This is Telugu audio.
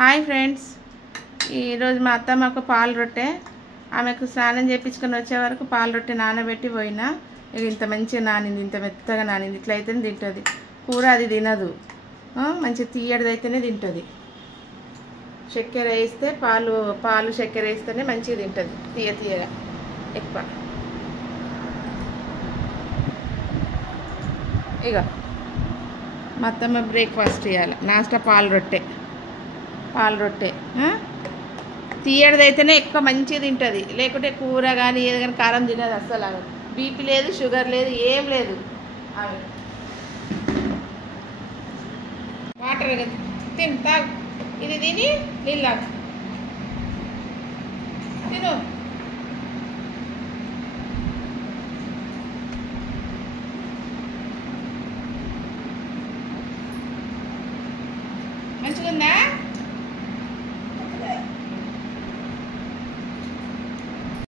హాయ్ ఫ్రెండ్స్, ఈరోజు మా అత్తమ్మకు పాలు రొట్టె, ఆమెకు స్నానం చేయించుకొని వచ్చే వరకు పాలు రొట్టె నానబెట్టి పోయినా. ఇంత మంచిగా నానింది, ఇంత మెత్తగా నానింది. ఇట్లయితేనే తింటుంది. కూర అది తినదు, మంచిగా తీయడిదైతేనే తింటుంది. చక్కెర వేస్తే పాలు చక్కెర వేస్తేనే మంచిగా తింటుంది, తీయగా ఎక్కువ. ఇక మా అత్తమ్మ బ్రేక్ఫాస్ట్ చేయాలి, నాస్టా పాలు రొట్టె. తీయడిదైతేనే ఎక్కువ మంచిగా తింటుంది, లేకుంటే కూర కానీ ఏది కానీ కారం తినదు అస్సలు. ఆమె బీపీ లేదు, షుగర్ లేదు, ఏం లేదు. ఆమె వాటర్ తింటా, ఇది తిని నీళ్ళు తిను. మంచిగా ఉందా?